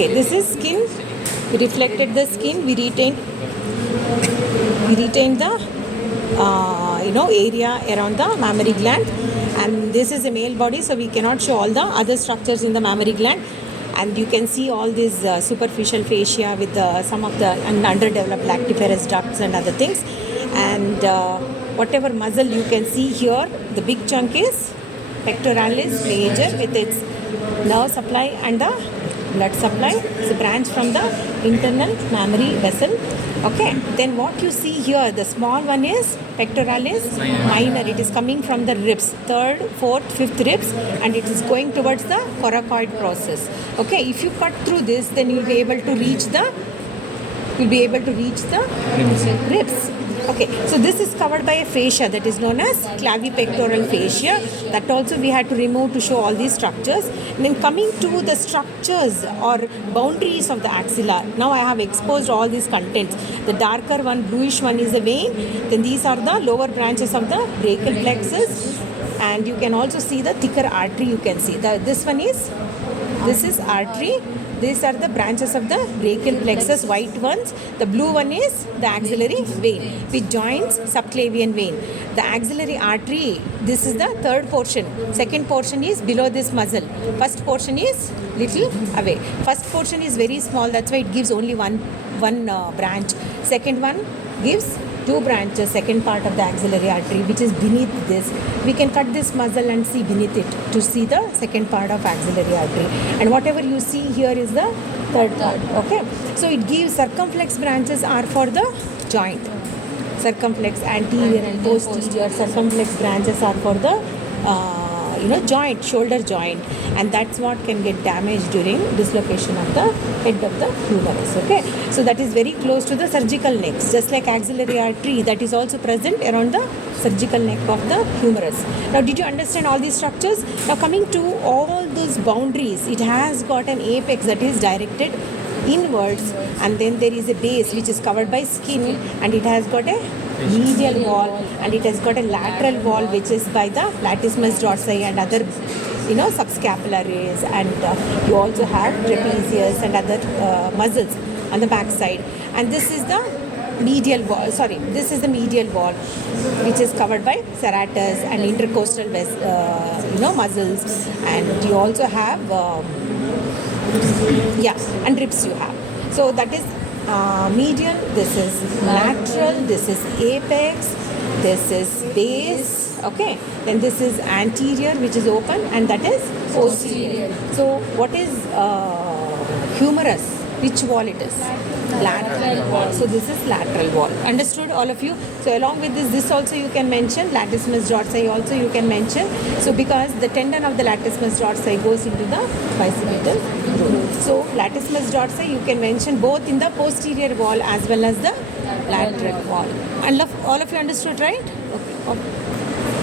Okay, this is skin. We reflected the skin. We retained the area around the mammary gland, and this is a male body, so we cannot show all the other structures in the mammary gland. And you can see all these superficial fascia with some of the underdeveloped lactiferous ducts and other things. And whatever muscle you can see here, the big chunk is pectoralis major with its nerve supply and the blood supply. It's a branch from the internal mammary vessel. Okay, then what you see here, the small one is pectoralis minor. It is coming from the ribs, third, fourth, fifth ribs, and it is going towards the coracoid process. Okay, if you cut through this, then you'll be able to reach the ribs. Okay, so this is covered by a fascia that is known as clavipectoral fascia. That also we had to remove to show all these structures. And then coming to the structures or boundaries of the axilla, now I have exposed all these contents. The darker one, bluish one is a vein. Then these are the lower branches of the brachial plexus. And you can also see the thicker artery you can see. This is artery. These are the branches of the brachial plexus, white ones. The blue one is the axillary vein, which joins subclavian vein. The axillary artery, this is the third portion. Second portion is below this muscle. First portion is little away. First portion is very small, that's why it gives only one branch. Second one gives two branches, second part of the axillary artery, which is beneath this. We can cut this muscle and see beneath it to see the second part of axillary artery. And whatever you see here is the third part. Okay, so it gives circumflex branches are for the joint. Circumflex, anterior and posterior circumflex branches are for the joint, shoulder joint, and that's what can get damaged during dislocation of the head of the humerus. Okay, so that is very close to the surgical neck, just like axillary artery that is also present around the surgical neck of the humerus. Now, did you understand all these structures? Now, coming to all those boundaries, it has got an apex that is directed inwards, and then there is a base which is covered by skin, and it has got a medial wall, and it has got a lateral wall which is by the latissimus dorsi and other subscapularis, and you also have trapezius and other muscles on the back side. And this is the medial wall, this is the medial wall which is covered by serratus and intercostal muscles, and you also have and ribs you have. So that is medial, this is lateral, this is apex, this is base. Okay, then this is anterior, which is open, and that is posterior. So what is humerus? Which wall it is? Lateral wall. So this is lateral wall. Understood, all of you? So along with this also you can mention latissimus dorsi also you can mention. So because the tendon of the latissimus dorsi goes into the bicipital groove. So latissimus dorsi you can mention both in the posterior wall as well as the lateral wall. And all of you understood, right? Okay.